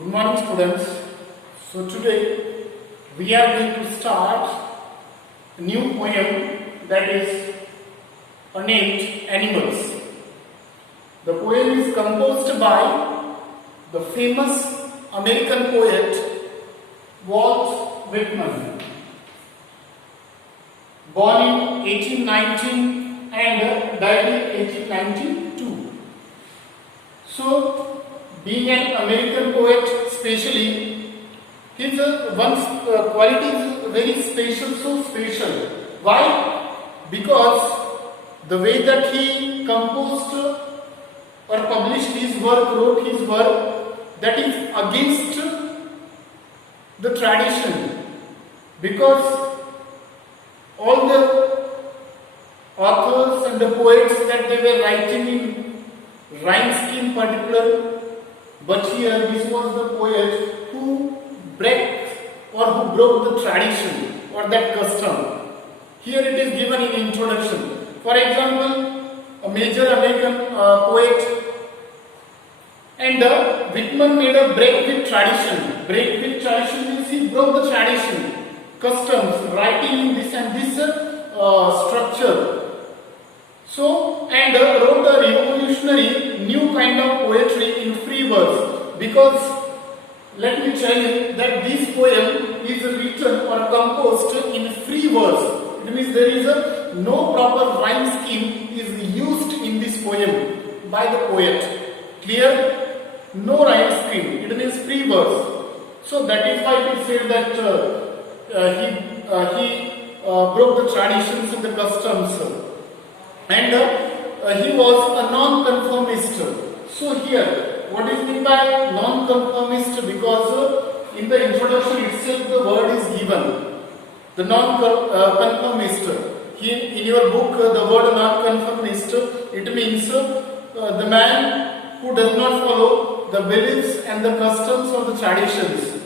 Good morning, students. So today we are going to start a new poem that is named Animals. The poem is composed by the famous American poet Walt Whitman, born in 1819 and died in 1892. So, being an American poet, especially, his one quality is very special, so special. Why? Because the way that he composed or published his work, wrote his work, that is against the tradition. Because all the authors and the poets that they were writing in rhyme scheme particular, but here this was the poet who broke the tradition or that custom. Here it is given in introduction. For example, a major American poet, and Whitman made a break with tradition. Break with tradition means he broke the tradition, customs, writing in this and this structure. So, and wrote a revolutionary new kind of poetry in free verse, because let me tell you that this poem is written or composed in free verse. It means there is no proper rhyme scheme is used in this poem by the poet. Clear? No rhyme scheme. It means free verse. So that is why it is said that he broke the traditions and the customs. And he was a non-conformist. So here, what is meant by non-conformist? Because in the introduction itself the word is given. The non-conformist. In your book, the word non-conformist, it means the man who does not follow the beliefs and the customs or the traditions.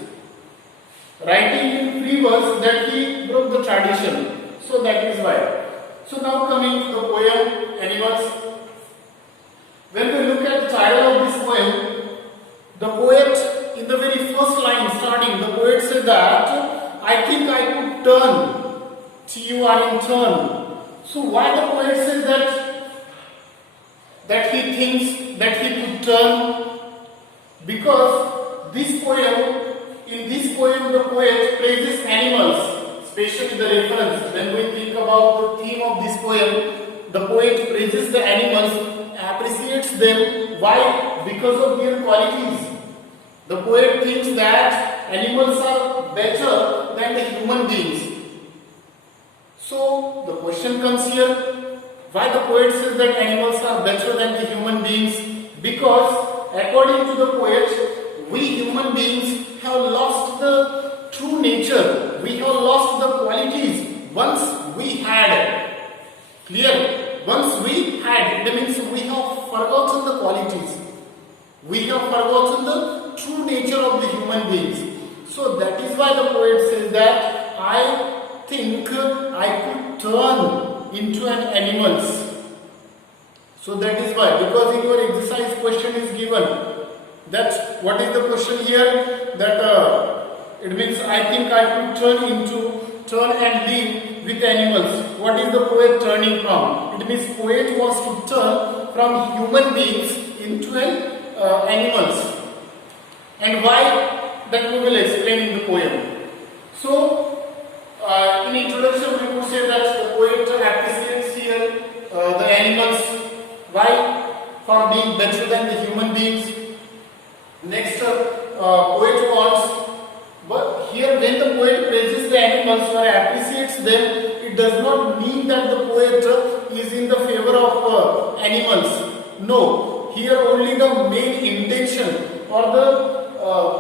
Writing in free verse that he broke the tradition. So that is why. So now coming to the poem Animals. When we look at the title of this poem, the poet in the very first line starting, the poet said that I think I could turn, T-U-R-N, turn. So why the poet says that he thinks that he could turn? Because this poem, in this poem the poet praises animals. Especially the reference, when we think about the theme of this poem, the poet praises the animals, appreciates them. Why? Because of their qualities. The poet thinks that animals are better than the human beings. So the question comes here, why the poet says that animals are better than the human beings? Because according to the poet, we human beings have lost the true nature. We have lost the qualities once we had. Clear? Once we had, that means we have forgotten the qualities. We have forgotten the true nature of the human beings. So that is why the poet says that I think I could turn into an animal. So that is why, because in your exercise question is given that what is the question here, that it means I think I could turn and live with animals. What is the poet turning from? It means poet was to turn from human beings into animals. And why? That we will explain in the poem. So, in introduction we could say that the poet appreciates here the animals. Why? For being better than the human beings. Next, poet wants. But here when the poet praises the animals or appreciates them, it does not mean that the poet is in the favor of animals. No, here only the main intention or the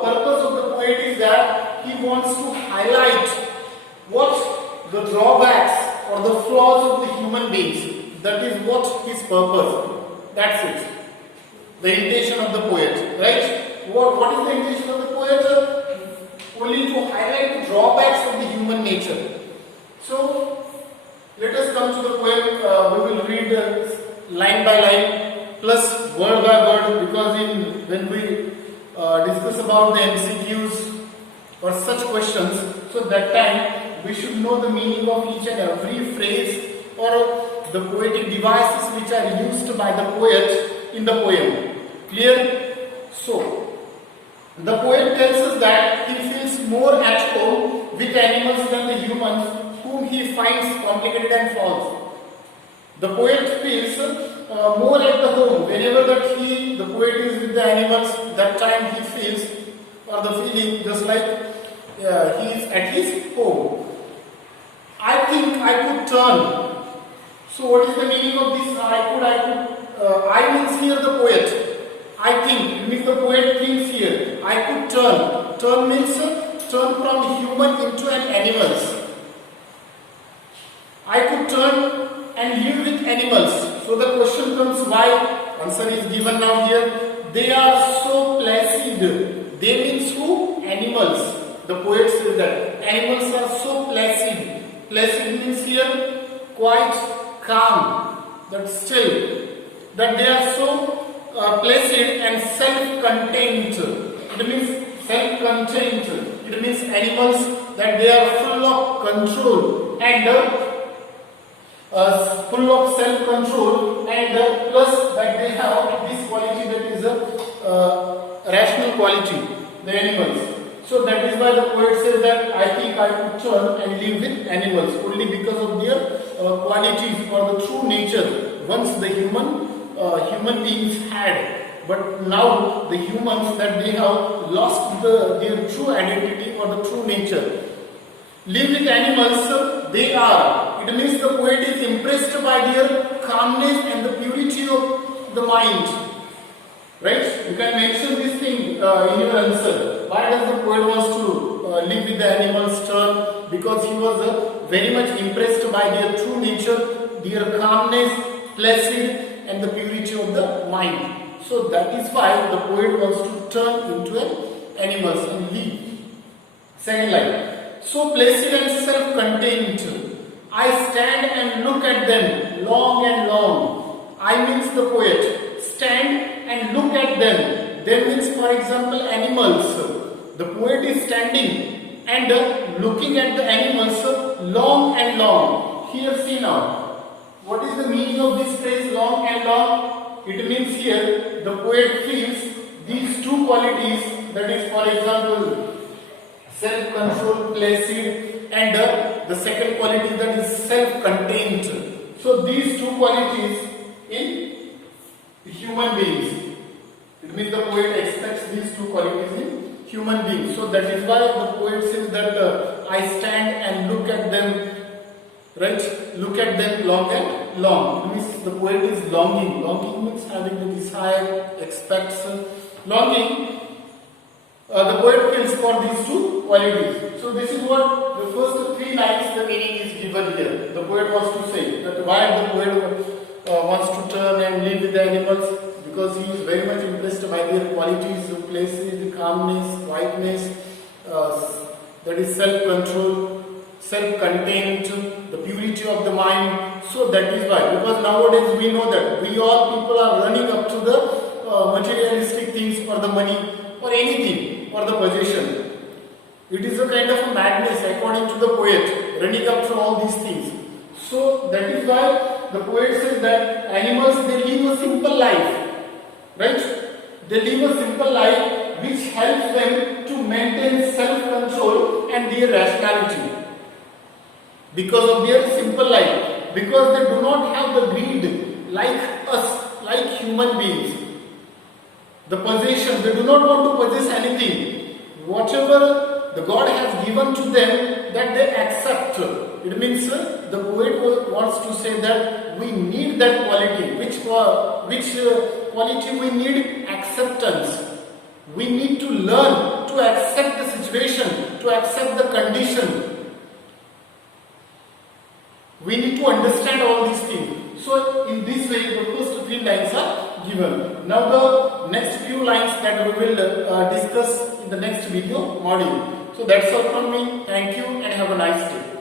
purpose of the poet is that he wants to highlight what the drawbacks or the flaws of the human beings. That is what his purpose. That's it. The intention of the poet, right? What is the intention of the poet? Only to highlight the drawbacks of the human nature. So, let us come to the poem. We will read line by line plus word by word, because when we discuss about the MCQs or such questions. So that time we should know the meaning of each and every phrase or the poetic devices which are used by the poet in the poem. Clear? So, the poet tells us that he feels more at home with animals than the humans whom he finds complicated and false. The poet feels more at the home whenever that the poet is with the animals. That time he feels or the feeling just like he is at his home. I think I could turn. So what is the meaning of this? I means here the poet. I think, it means the poet thinks here. I could turn. Turn means turn from human into an animals. I could turn and live with animals. So the question comes why? Answer is given now here. They are so placid. They means who? Animals. The poet says that animals are so placid. Placid means here quite calm, that still, that they are so placid and self-contained. It means self-contained. It means animals that they are full of control and full of self-control and plus that they have this quality that is a rational quality, the animals. So that is why the poet says that I think I could turn and live with animals only because of their qualities or the true nature once the human beings had, but now the humans that they have lost their true identity or the true nature. Live with animals, they are. It means the poet is impressed by their calmness and the purity of the mind. Right? You can mention this thing in your answer. Why does the poet wants to live with the animals turn? Because he was very much impressed by their true nature, their calmness, placid and the purity of the mind. So that is why the poet wants to turn into an animals and live. Second line. So placid and self-contained, I stand and look at them long and long. I means the poet. Stand and look at them. Them means, for example, animals. The poet is standing and looking at the animals long and long. Here, see now. What is the meaning of this phrase long and long? It means here the poet feels these two qualities, that is, for example, self-control, placid, and the second quality that is self-contained. So these two qualities in human beings. It means the poet expects these two qualities in human beings. So that is why the poet says that I stand and look at them, right? Look at them long and long. It means the poet is longing. Longing means having the desire, expects, longing. The poet feels for these two qualities. So this is what the first three lines the meaning is given here. The poet wants to say that why the poet wants to turn and live with the animals, because he is very much impressed by their qualities, the placid, calmness, quietness, that is self-control, self-contained, the purity of the mind. So that is why, because nowadays we know that we all people are running up to the materialistic things or the money or anything or the possession. It is a kind of a madness according to the poet, running up to all these things. So that is why the poet says that animals, they live a simple life, right? They live a simple life which helps them to maintain self-control and their rationality because of their simple life, because they do not have the greed like us, like human beings. The possession, they do not want to possess anything. Whatever the God has given to them, that they accept. It means the poet wants to say that we need that quality. Which quality we need? Acceptance. We need to learn to accept the situation, to accept the condition. We need to understand all these things. So in this way, the first three lines are given. Now the next few lines that we will discuss in the next video module. So that's all from me. Thank you and have a nice day.